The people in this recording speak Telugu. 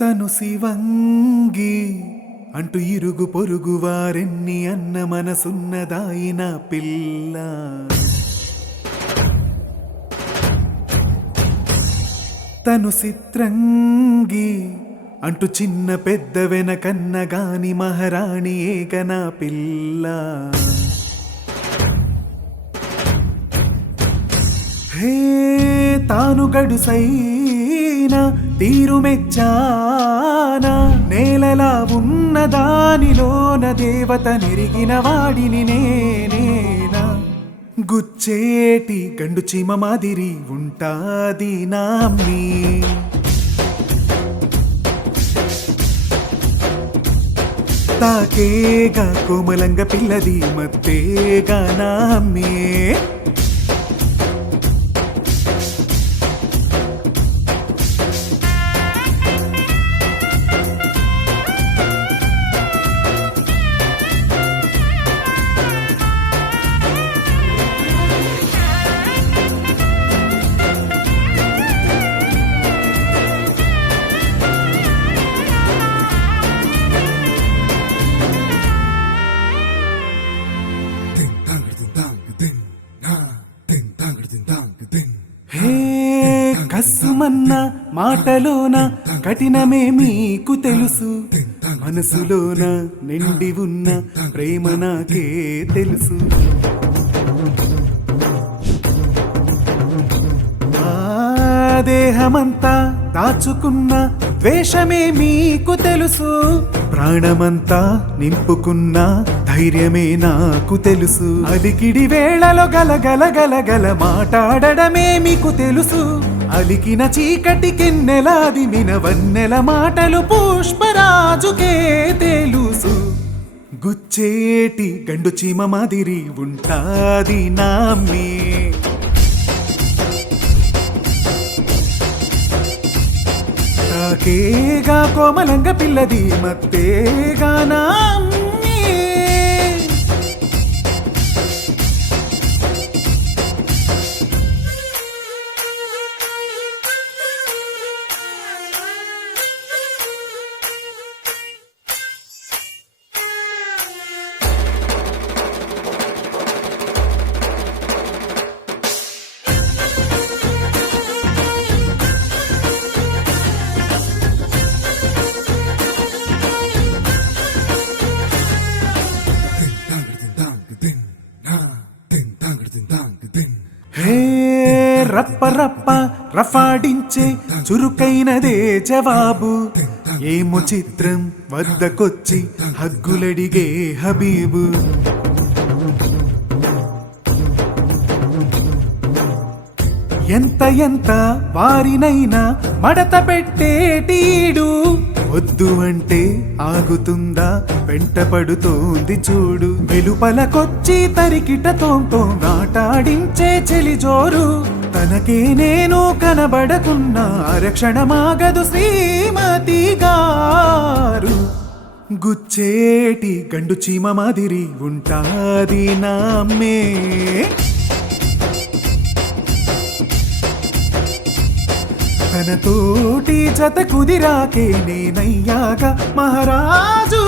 తను శివంగి అంటూ ఇరుగు పొరుగు వారెన్ని అన్న మనసున్నదాయిన పిల్ల. తను చిత్రంగి అంటూ చిన్న పెద్ద వెనకన్నగాని మహారాణి ఏకనా పిల్ల. హే తాను గడుసైనా తీరు మెచ్చానా, నేలలా ఉన్న దానిలోన దేవత నెరిగిన వాడిని నేనేనా. గుచ్చేటి గండు చీమ మాదిరి ఉంటాది నామ్మి, తాకేగా కోమలంగ పిల్లది మత్తేగా నామ్మే. కస్సుమన్న మాటలోన కఠినమే మీకు తెలుసు, మనసులోన నిండి ఉన్న ప్రేమ నాకే తెలుసు. దేహమంతా దాచుకున్న ద్వేషమే మీకు తెలుసు, ప్రాణమంతా నింపుకున్న ధైర్యమే నాకు తెలుసు. అలికిడి వేళలో గలగల గలగల మాట్లాడడమే మీకు తెలుసు, అలికిన చీకటి కిన్నెలాది మినవన్నెల మాటలు పుష్పరాజుకే తెలుసు. గుచ్చేటి గండు చీమ మాదిరి ఉంటాది నామ్మే, తాకేగా కోమలంగ పిల్లది మత్తేగా నామ్మే. హే రప్ప రప్ప రఫాడించే చురుకైనదే జవాబు, ఏమో చిత్రం వద్దకొచ్చి హగ్గులడిగే హబీబు. ఎంత ఎంత వారినైనా మడత పెట్టేటీడు, వద్దు అంటే ఆగుతుందా వెంటపడుతోంది చూడు. వెలుపలకొచ్చి తరికిటతో నాటాడించే చెలి జోరు, తనకే నేను కనబడకున్నా రక్షణమాగదు శ్రీమతి గారు. గుచ్చేటి గండు చీమ మాదిరి ఉంటాది నామ్మే, తనతోటి జత కుదిరాకే నేనయ్యాక మహారాజు.